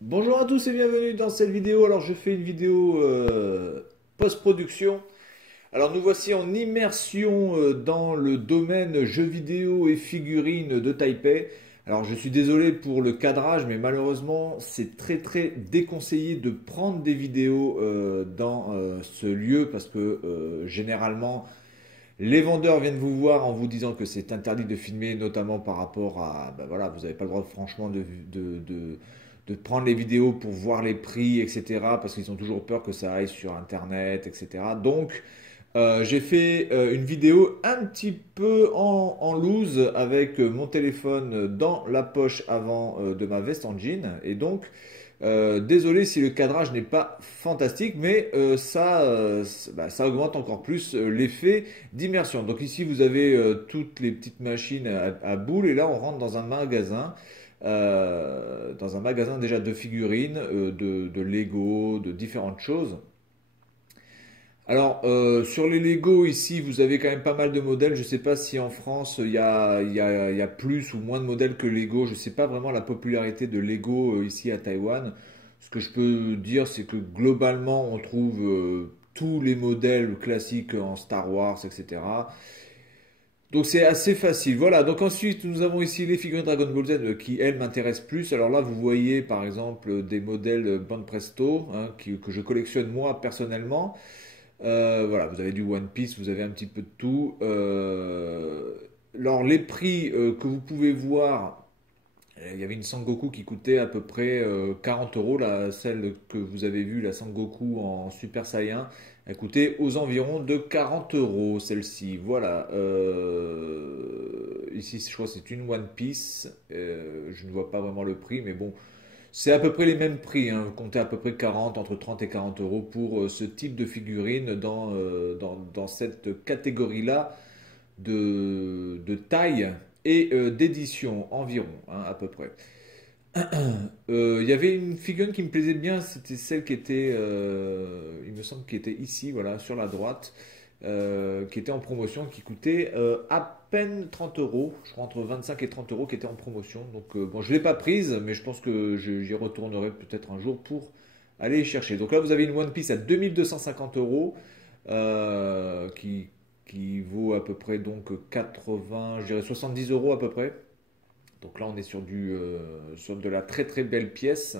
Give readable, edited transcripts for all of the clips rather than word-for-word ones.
Bonjour à tous et bienvenue dans cette vidéo. Alors je fais une vidéo post-production. Alors nous voici en immersion dans le domaine jeux vidéo et figurines de Taipei. Alors je suis désolé pour le cadrage, mais malheureusement c'est très déconseillé de prendre des vidéos dans ce lieu parce que généralement les vendeurs viennent vous voir en vous disant que c'est interdit de filmer, notamment par rapport à, ben voilà, vous n'avez pas le droit franchement de prendre les vidéos pour voir les prix, etc. Parce qu'ils ont toujours peur que ça aille sur Internet, etc. Donc, j'ai fait une vidéo un petit peu en loose avec mon téléphone dans la poche avant de ma veste en jean. Et donc, désolé si le cadrage n'est pas fantastique, mais ça augmente encore plus l'effet d'immersion. Donc ici, vous avez toutes les petites machines à boules, et là, on rentre dans un magasin déjà de figurines, de Lego, de différentes choses. Alors, sur les Lego, ici, vous avez quand même pas mal de modèles. Je ne sais pas si en France, il y a plus ou moins de modèles que Lego. Je ne sais pas vraiment la popularité de Lego ici à Taïwan. Ce que je peux dire, c'est que globalement, on trouve tous les modèles classiques en Star Wars, etc. Donc c'est assez facile. Voilà, donc ensuite, nous avons ici les figurines Dragon Ball Z qui, elles, m'intéressent plus. Alors là, vous voyez, par exemple, des modèles Banpresto, hein, que je collectionne moi personnellement. Voilà, vous avez du One Piece, vous avez un petit peu de tout. Alors, les prix que vous pouvez voir, il y avait une Sangoku qui coûtait à peu près 40 euros. Celle que vous avez vue, la Sangoku en Super Saiyan, elle coûtait aux environs de 40 euros, celle-ci. Voilà. Ici, je crois que c'est une One Piece. Je ne vois pas vraiment le prix, mais bon, c'est à peu près les mêmes prix, hein. Vous comptez à peu près 40, entre 30 et 40 euros pour ce type de figurine dans cette catégorie-là de taille et d'édition environ, hein, à peu près. Il y avait une figurine qui me plaisait bien, c'était celle qui était, il me semble, qui était ici, voilà, sur la droite, qui était en promotion, qui coûtait à peine 30 euros, je crois entre 25 et 30 euros, qui était en promotion. Donc bon, je ne l'ai pas prise, mais je pense que j'y retournerai peut-être un jour pour aller y chercher. Donc là, vous avez une One Piece à 2250 euros, qui vaut à peu près donc 80, je dirais 70 euros à peu près. Donc là, on est sur de la très belle pièce.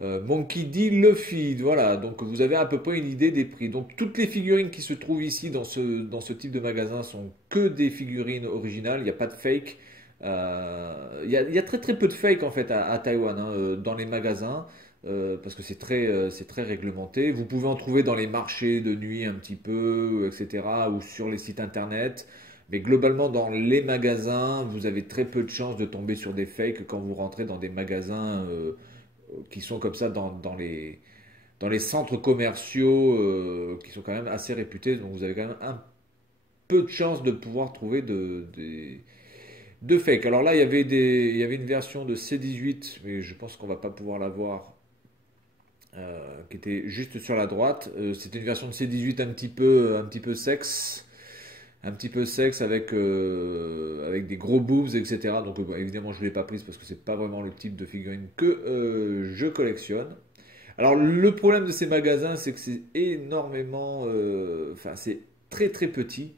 Monkey D. Luffy, voilà, donc vous avez à peu près une idée des prix. Donc toutes les figurines qui se trouvent ici dans ce type de magasin sont que des figurines originales, il n'y a pas de fake. Il y a très peu de fake en fait à Taïwan, hein, dans les magasins, parce que c'est très réglementé. Vous pouvez en trouver dans les marchés de nuit un petit peu, etc., ou sur les sites internet. Mais globalement, dans les magasins, vous avez très peu de chances de tomber sur des fakes quand vous rentrez dans des magasins qui sont comme ça dans les centres commerciaux qui sont quand même assez réputés. Donc vous avez quand même un peu de chance de pouvoir trouver de fake. Alors là, il y avait une version de C18, mais je pense qu'on va pas pouvoir la voir, qui était juste sur la droite. C'était une version de C18 un petit peu sexe. Un petit peu sexe avec des gros boobs, etc. Donc bon, évidemment, je ne l'ai pas prise parce que c'est pas vraiment le type de figurine que je collectionne. Alors le problème de ces magasins, c'est que c'est énormément, enfin c'est très petit.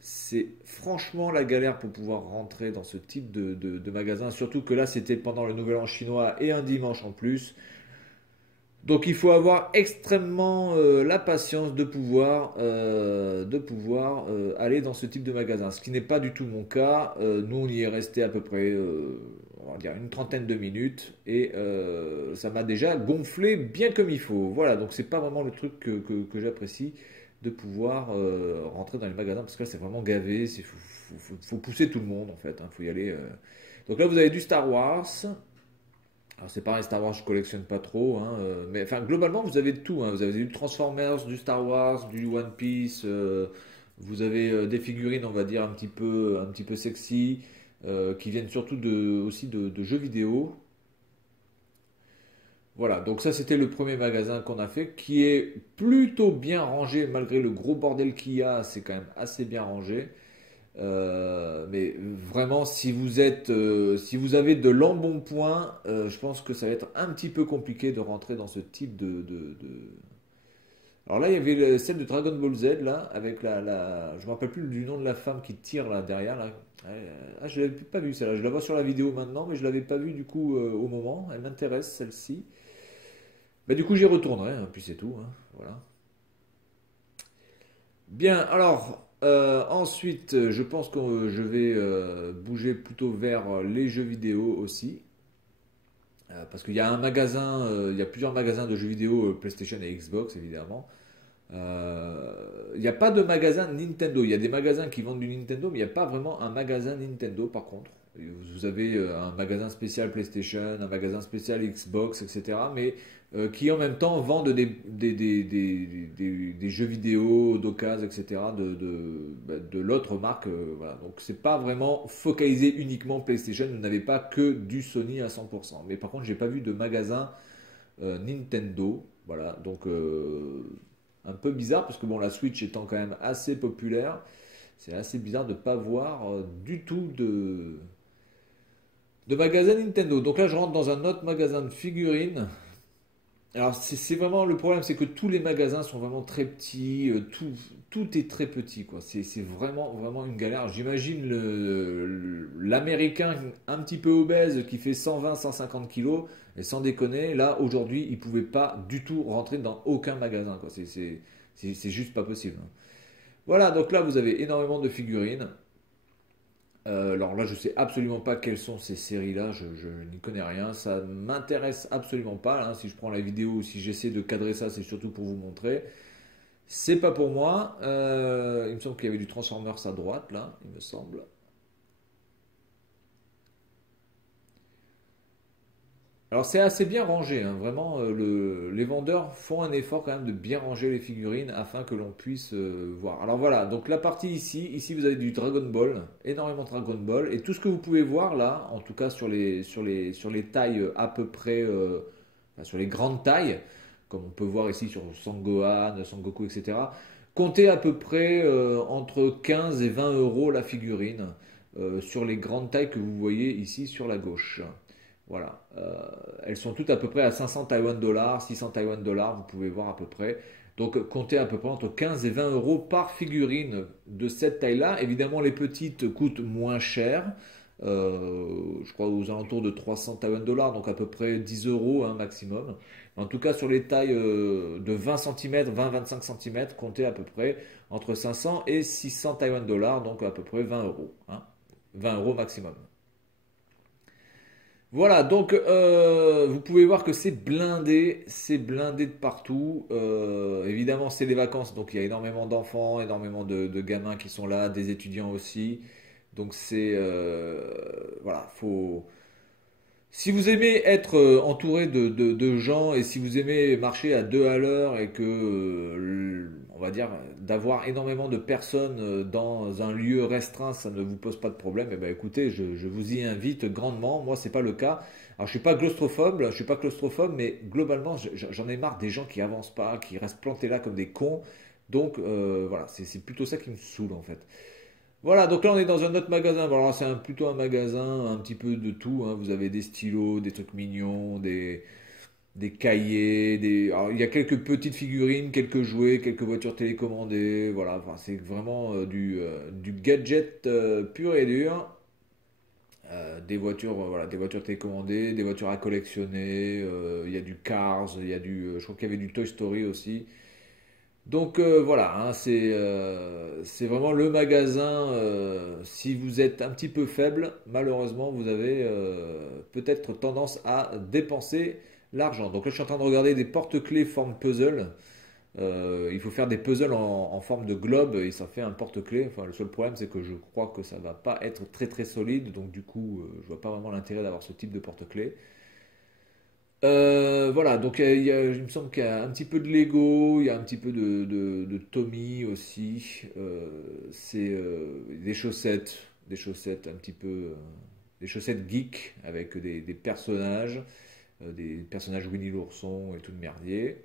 C'est franchement la galère pour pouvoir rentrer dans ce type de magasin, surtout que là c'était pendant le Nouvel An chinois et un dimanche en plus. Donc il faut avoir extrêmement la patience de pouvoir aller dans ce type de magasin. Ce qui n'est pas du tout mon cas. Nous on y est resté à peu près, on va dire une trentaine de minutes et ça m'a déjà gonflé bien comme il faut. Voilà, donc c'est pas vraiment le truc que j'apprécie de pouvoir rentrer dans les magasins parce que là c'est vraiment gavé. Faut pousser tout le monde en fait, hein, faut y aller. Donc là vous avez du Star Wars. Alors c'est pareil, Star Wars je collectionne pas trop, hein, mais enfin globalement vous avez de tout, hein. Vous avez du Transformers, du Star Wars, du One Piece, vous avez des figurines on va dire un petit peu sexy, qui viennent surtout aussi de jeux vidéo. Voilà, donc ça c'était le premier magasin qu'on a fait, qui est plutôt bien rangé malgré le gros bordel qu'il y a, c'est quand même assez bien rangé. Mais vraiment, si vous avez de l'embonpoint, je pense que ça va être un petit peu compliqué de rentrer dans ce type Alors là, il y avait celle de Dragon Ball Z, là, avec je me rappelle plus du nom de la femme qui tire là derrière, là. Ah, je l'avais pas vue celle-là. Je la vois sur la vidéo maintenant, mais je l'avais pas vue du coup au moment. Elle m'intéresse celle-ci. Bah, du coup, j'y retournerai, hein, puis c'est tout, hein. Voilà. Bien, alors, ensuite, je pense que je vais bouger plutôt vers les jeux vidéo aussi. Parce qu'il y a un magasin, il y a plusieurs magasins de jeux vidéo, PlayStation et Xbox évidemment. Il n'y a pas de magasin Nintendo. Il y a des magasins qui vendent du Nintendo, mais il n'y a pas vraiment un magasin Nintendo par contre. Vous avez un magasin spécial PlayStation, un magasin spécial Xbox, etc. Mais qui en même temps vendent des jeux vidéo d'occasion, etc. De l'autre marque. Voilà. Donc c'est pas vraiment focalisé uniquement PlayStation. Vous n'avez pas que du Sony à 100%. Mais par contre, j'ai pas vu de magasin Nintendo. Voilà. Donc un peu bizarre parce que bon, la Switch étant quand même assez populaire, c'est assez bizarre de ne pas voir du tout de magasin Nintendo. Donc là, je rentre dans un autre magasin de figurines. Alors c'est vraiment le problème, c'est que tous les magasins sont vraiment très petits, tout est très petit quoi. C'est vraiment vraiment une galère. J'imagine l'américain un petit peu obèse qui fait 120, 150 kilos et sans déconner, là aujourd'hui, il pouvait pas du tout rentrer dans aucun magasin quoi. C'est juste pas possible, hein. Voilà, donc là vous avez énormément de figurines. Alors là, je sais absolument pas quelles sont ces séries-là, je n'y connais rien, ça m'intéresse absolument pas, hein. Si je prends la vidéo ou si j'essaie de cadrer ça, c'est surtout pour vous montrer. C'est pas pour moi. Il me semble qu'il y avait du Transformers à droite, là, il me semble. Alors c'est assez bien rangé, hein. Vraiment, les vendeurs font un effort quand même de bien ranger les figurines afin que l'on puisse voir. Alors voilà, donc la partie ici vous avez du Dragon Ball, énormément de Dragon Ball, et tout ce que vous pouvez voir là, en tout cas sur les tailles à peu près, enfin, sur les grandes tailles, comme on peut voir ici sur Sangohan, Sangoku, etc., comptez à peu près entre 15 et 20 euros la figurine sur les grandes tailles que vous voyez ici sur la gauche. Voilà. Elles sont toutes à peu près à 500 Taiwan dollars, 600 Taiwan dollars, vous pouvez voir à peu près. Donc comptez à peu près entre 15 et 20 euros par figurine de cette taille-là. Évidemment, les petites coûtent moins cher. Je crois aux alentours de 300 Taiwan dollars, donc à peu près 10 euros hein, maximum. En tout cas, sur les tailles de 20 cm, 20-25 cm, comptez à peu près entre 500 et 600 Taiwan dollars, donc à peu près 20 euros, hein. 20 euros maximum. Voilà, donc vous pouvez voir que c'est blindé de partout. Évidemment, c'est les vacances, donc il y a énormément d'enfants, énormément de gamins qui sont là, des étudiants aussi. Donc c'est voilà, faut. Si vous aimez être entouré de gens et si vous aimez marcher à deux à l'heure et que, on va dire, d'avoir énormément de personnes dans un lieu restreint, ça ne vous pose pas de problème, eh ben écoutez, je vous y invite grandement. Moi, c'est pas le cas. Alors, je suis pas claustrophobe, mais globalement, j'en ai marre des gens qui avancent pas, qui restent plantés là comme des cons. Donc, voilà, c'est plutôt ça qui me saoule en fait. Voilà, donc là on est dans un autre magasin. Bon, alors c'est plutôt un magasin un petit peu de tout, hein. Vous avez des stylos, des trucs mignons, des cahiers, alors, il y a quelques petites figurines, quelques jouets, quelques voitures télécommandées. Voilà, enfin, c'est vraiment du gadget pur et dur. Des voitures, voilà, des voitures télécommandées, des voitures à collectionner. Il y a du Cars, je crois qu'il y avait du Toy Story aussi. Donc voilà, hein, c'est vraiment le magasin. Si vous êtes un petit peu faible, malheureusement, vous avez peut-être tendance à dépenser l'argent. Donc là, je suis en train de regarder des porte-clés forme puzzle. Il faut faire des puzzles en forme de globe et ça fait un porte-clés. Enfin, le seul problème, c'est que je crois que ça va pas être très très solide. Donc du coup, je vois pas vraiment l'intérêt d'avoir ce type de porte-clés. Voilà, donc il me semble qu'il y a un petit peu de Lego, il y a un petit peu de Tommy aussi. C'est des chaussettes un petit peu, des chaussettes geek avec des personnages Winnie l'ourson et tout de merdier.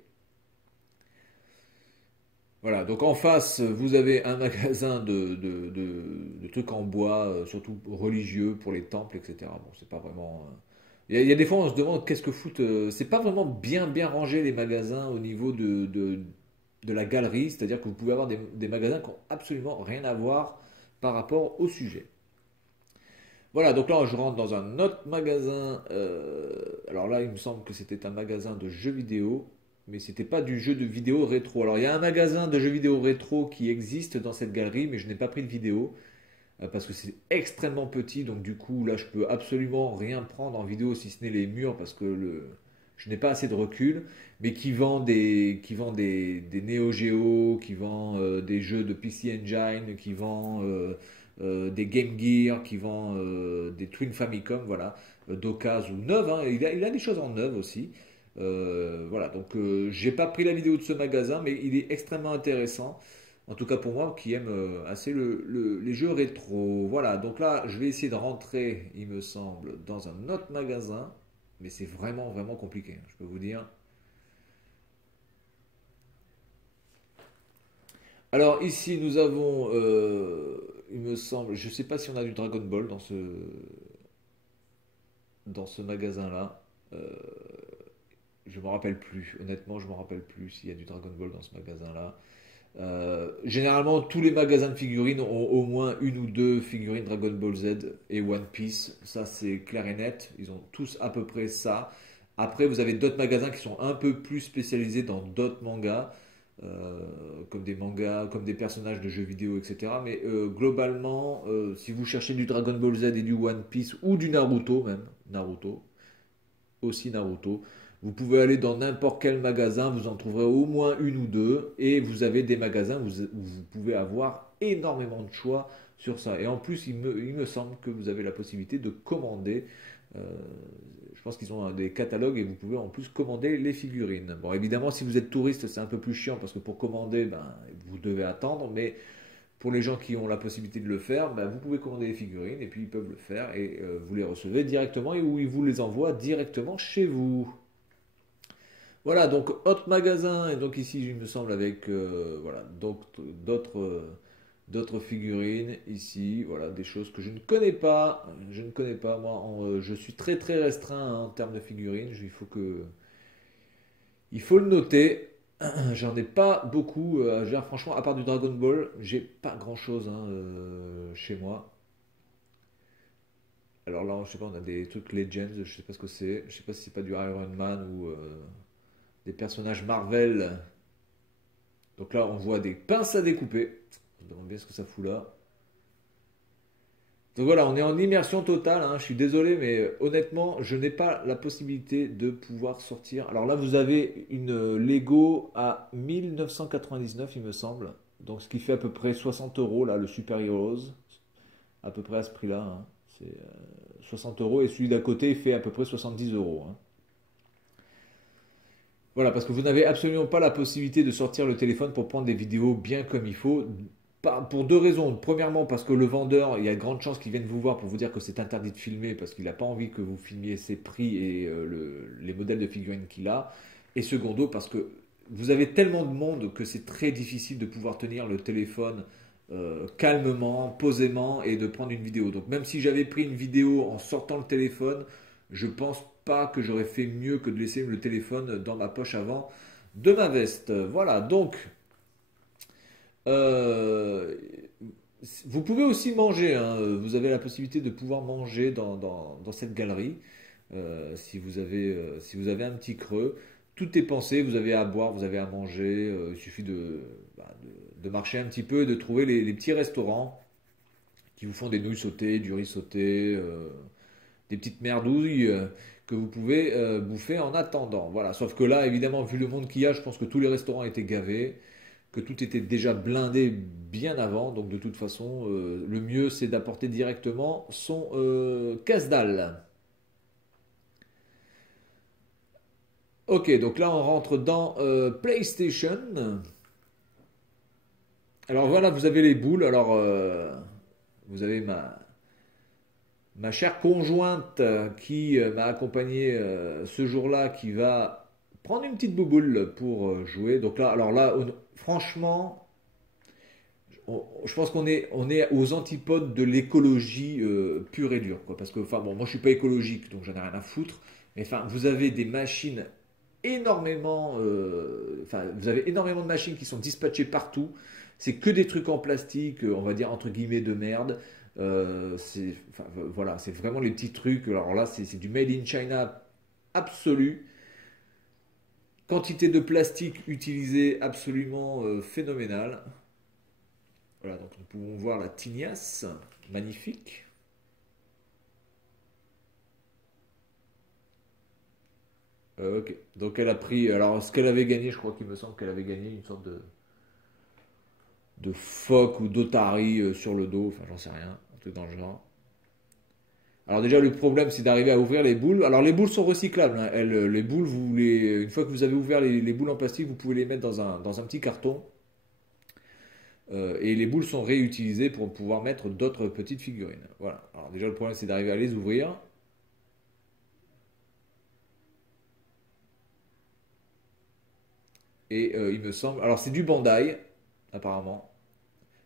Voilà, donc en face, vous avez un magasin de trucs en bois, surtout religieux pour les temples, etc. Bon, c'est pas vraiment. Il y a des fois, on se demande qu'est-ce que foutent. C'est pas vraiment bien rangé les magasins au niveau de la galerie, c'est-à-dire que vous pouvez avoir des magasins qui n'ont absolument rien à voir par rapport au sujet. Voilà, donc là, je rentre dans un autre magasin. Alors là, il me semble que c'était un magasin de jeux vidéo, mais c'était pas du jeu de vidéo rétro. Alors, il y a un magasin de jeux vidéo rétro qui existe dans cette galerie, mais je n'ai pas pris de vidéo parce que c'est extrêmement petit. Donc, du coup, là, je peux absolument rien prendre en vidéo si ce n'est les murs parce que je n'ai pas assez de recul. Mais qui vend des Neo Geo, qui vend des jeux de PC Engine, qui vend des Game Gear, qui vend des Twin Famicom, voilà, d'occasion ou neuve, hein. Il a des choses en neuve aussi. Voilà, donc j'ai pas pris la vidéo de ce magasin, mais il est extrêmement intéressant. En tout cas pour moi qui aime assez les jeux rétro. Voilà, donc là je vais essayer de rentrer, il me semble, dans un autre magasin, mais c'est vraiment compliqué, hein, je peux vous dire. Alors ici nous avons, il me semble, je sais pas si on a du Dragon Ball dans ce magasin-là. Euh, je me rappelle plus, honnêtement, je me rappelle plus s'il y a du Dragon Ball dans ce magasin-là. Généralement, tous les magasins de figurines ont au moins une ou deux figurines Dragon Ball Z et One Piece. Ça, c'est clair et net. Ils ont tous à peu près ça. Après, vous avez d'autres magasins qui sont un peu plus spécialisés dans d'autres mangas, comme des mangas, comme des personnages de jeux vidéo, etc. Mais globalement, si vous cherchez du Dragon Ball Z et du One Piece ou du Naruto même, Naruto, aussi Naruto. Vous pouvez aller dans n'importe quel magasin, vous en trouverez au moins une ou deux, et vous avez des magasins où vous pouvez avoir énormément de choix sur ça. Et en plus, il me semble que vous avez la possibilité de commander. euh, je pense qu'ils ont des catalogues et vous pouvez en plus commander les figurines. Bon, évidemment, si vous êtes touriste, c'est un peu plus chiant parce que pour commander, ben, vous devez attendre, mais pour les gens qui ont la possibilité de le faire, ben, vous pouvez commander les figurines et puis ils peuvent le faire et vous les recevez directement et où ils vous les envoient directement chez vous. Voilà, donc autre magasin, et donc ici, il me semble, avec voilà, d'autres figurines ici, voilà, des choses que je ne connais pas. Je ne connais pas, moi, je suis très restreint hein, en termes de figurines. Il faut le noter. J'en ai pas beaucoup. Franchement, à part du Dragon Ball, j'ai pas grand-chose hein, chez moi. Alors là, je sais pas, on a des trucs Legends, je sais pas ce que c'est. Je sais pas si c'est pas du Iron Man ou des personnages Marvel. Donc là, on voit des pinces à découper. On se demande bien ce que ça fout là. Donc voilà, on est en immersion totale, hein. Je suis désolé, mais honnêtement, je n'ai pas la possibilité de pouvoir sortir. Alors là, vous avez une Lego à 1999, il me semble. Donc ce qui fait à peu près 60 euros, là, le Super Heroes. À peu près à ce prix-là, hein. C'est 60 euros. Et celui d'à côté fait à peu près 70 euros, hein. Voilà, parce que vous n'avez absolument pas la possibilité de sortir le téléphone pour prendre des vidéos bien comme il faut. Pour deux raisons. Premièrement, parce que le vendeur, il y a de grandes chances qu'il vienne vous voir pour vous dire que c'est interdit de filmer parce qu'il n'a pas envie que vous filmiez ses prix et les modèles de figurines qu'il a. Et secondo, parce que vous avez tellement de monde que c'est très difficile de pouvoir tenir le téléphone calmement, posément et de prendre une vidéo. Donc même si j'avais pris une vidéo en sortant le téléphone, je pense pas que j'aurais fait mieux que de laisser le téléphone dans ma poche avant de ma veste. Voilà, donc euh, vous pouvez aussi manger, hein. Vous avez la possibilité de pouvoir manger dans cette galerie si vous avez un petit creux. Tout est pensé, vous avez à boire, vous avez à manger. Il suffit de marcher un petit peu et de trouver les petits restaurants qui vous font des nouilles sautées, du riz sauté, des petites merdouilles que vous pouvez bouffer en attendant. Voilà. Sauf que là, évidemment, vu le monde qu'il y a, je pense que tous les restaurants étaient gavés, que tout était déjà blindé bien avant. Donc de toute façon, le mieux c'est d'apporter directement son casse-dalle. Ok, donc là on rentre dans PlayStation. Alors voilà, vous avez les boules. Alors vous avez ma chère conjointe qui m'a accompagné ce jour-là, qui va prendre une petite bouboule pour jouer. Donc là, alors là, franchement, je pense qu'on est aux antipodes de l'écologie pure et dure, quoi. Parce que, enfin bon, moi je suis pas écologique, donc j'en ai rien à foutre. Mais enfin, vous avez des machines énormément, enfin, vous avez énormément de machines qui sont dispatchées partout. C'est que des trucs en plastique, on va dire entre guillemets de merde. Enfin, voilà, c'est vraiment les petits trucs. Alors là, c'est du made in China absolu. Quantité de plastique utilisée absolument phénoménale. Voilà, donc nous pouvons voir la tignasse, magnifique. Ok, donc elle a pris, alors ce qu'elle avait gagné, je crois qu'il me semble qu'elle avait gagné une sorte de phoque ou d'otarie sur le dos, enfin j'en sais rien, un truc dans le genre. Alors déjà le problème c'est d'arriver à ouvrir les boules. Alors les boules sont recyclables, hein. Les boules, une fois que vous avez ouvert les boules en plastique, vous pouvez les mettre dans un petit carton. Et les boules sont réutilisées pour pouvoir mettre d'autres petites figurines. Voilà. Alors déjà le problème c'est d'arriver à les ouvrir. Et il me semble. Alors c'est du Bandai, apparemment.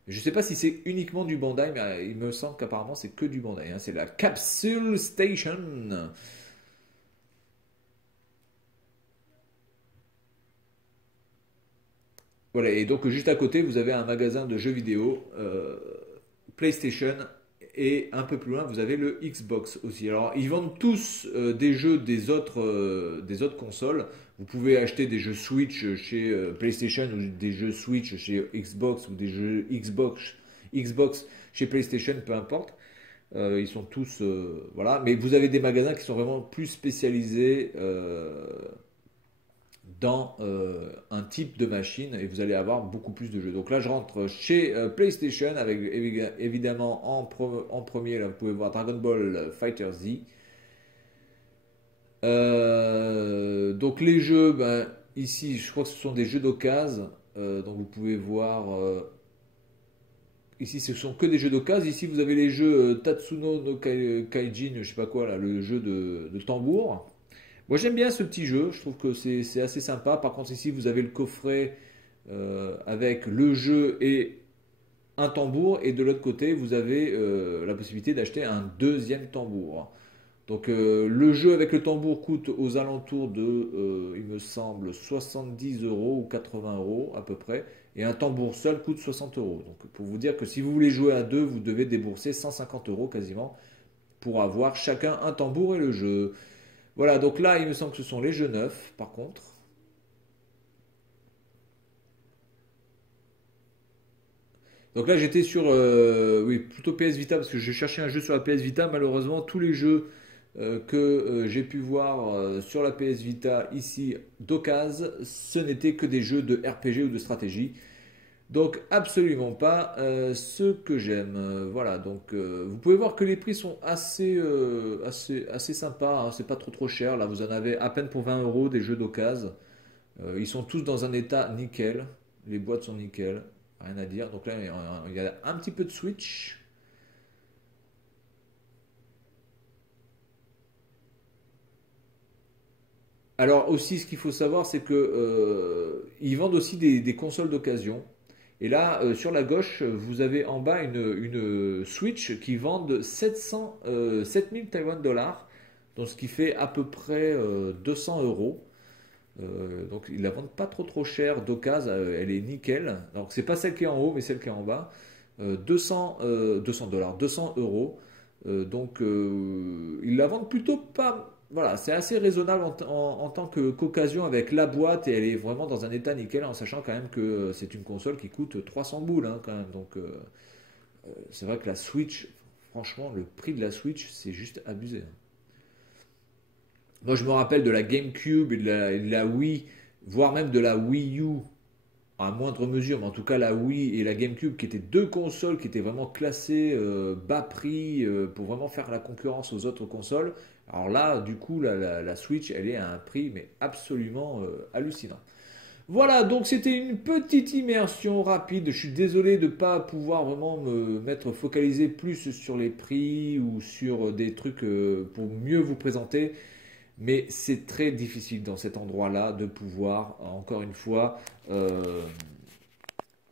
Je ne sais pas si c'est uniquement du Bandai, mais il me semble qu'apparemment c'est que du Bandai, hein. C'est la Capsule Station. Voilà, et donc juste à côté, vous avez un magasin de jeux vidéo, PlayStation, et un peu plus loin, vous avez le Xbox aussi. Alors, ils vendent tous des jeux des autres consoles. Vous pouvez acheter des jeux Switch chez PlayStation ou des jeux Switch chez Xbox ou des jeux Xbox chez PlayStation, peu importe. Ils sont tous, voilà. Mais vous avez des magasins qui sont vraiment plus spécialisés dans un type de machine et vous allez avoir beaucoup plus de jeux. Donc là, je rentre chez PlayStation avec évidemment en premier, là, vous pouvez voir Dragon Ball Fighter Z. Donc les jeux, ben, ici, je crois que ce sont des jeux d'occasion. Donc vous pouvez voir, ici, ce sont que des jeux d'occasion. Ici, vous avez les jeux Tatsuno no Kaijin, je sais pas quoi, là, le jeu de tambour. Moi j'aime bien ce petit jeu, je trouve que c'est assez sympa. Par contre ici vous avez le coffret avec le jeu et un tambour et de l'autre côté vous avez la possibilité d'acheter un deuxième tambour. Donc le jeu avec le tambour coûte aux alentours de, il me semble, 70 euros ou 80 euros à peu près. Et un tambour seul coûte 60 euros. Donc pour vous dire que si vous voulez jouer à deux, vous devez débourser 150 euros quasiment pour avoir chacun un tambour et le jeu. Voilà, donc là, il me semble que ce sont les jeux neufs, par contre. Donc là, j'étais sur, oui, plutôt PS Vita, parce que je cherchais un jeu sur la PS Vita. Malheureusement, tous les jeux que j'ai pu voir sur la PS Vita ici d'occasion, ce n'étaient que des jeux de RPG ou de stratégie. Donc absolument pas ce que j'aime. Voilà, donc vous pouvez voir que les prix sont assez sympas, hein. C'est pas trop cher. Là, vous en avez à peine pour 20 euros des jeux d'occasion. Ils sont tous dans un état nickel. Les boîtes sont nickel. Rien à dire. Donc là, il y a un petit peu de Switch. Alors aussi, ce qu'il faut savoir, c'est que ils vendent aussi des consoles d'occasion. Et là, sur la gauche, vous avez en bas une Switch qui vendent 7000 Taiwan dollars, donc ce qui fait à peu près 200 euros. Donc ils la vendent pas trop cher d'occasion, elle est nickel. Donc c'est pas celle qui est en haut, mais celle qui est en bas. 200 dollars, 200 euros. Donc ils la vendent plutôt pas. Voilà, c'est assez raisonnable en tant qu'occasion avec la boîte et elle est vraiment dans un état nickel en sachant quand même que c'est une console qui coûte 300 boules, hein, quand même. Donc c'est vrai que la Switch, franchement, le prix de la Switch, c'est juste abusé, hein. Moi je me rappelle de la GameCube et de la Wii, voire même de la Wii U à moindre mesure, mais en tout cas la Wii et la GameCube qui étaient deux consoles qui étaient vraiment classées bas prix pour vraiment faire la concurrence aux autres consoles. Alors là, du coup, la Switch, elle est à un prix mais absolument hallucinant. Voilà, donc c'était une petite immersion rapide. Je suis désolé de ne pas pouvoir vraiment me mettre focalisé plus sur les prix ou sur des trucs pour mieux vous présenter. Mais c'est très difficile dans cet endroit-là de pouvoir, encore une fois,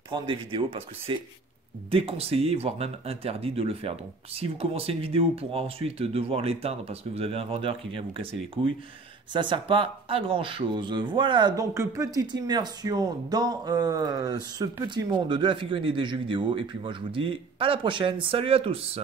prendre des vidéos parce que c'est déconseillé, voire même interdit de le faire. Donc si vous commencez une vidéo pour ensuite devoir l'éteindre parce que vous avez un vendeur qui vient vous casser les couilles, ça ne sert pas à grand chose. Voilà, donc petite immersion dans ce petit monde de la figurine et des jeux vidéo. Et puis moi je vous dis à la prochaine. Salut à tous!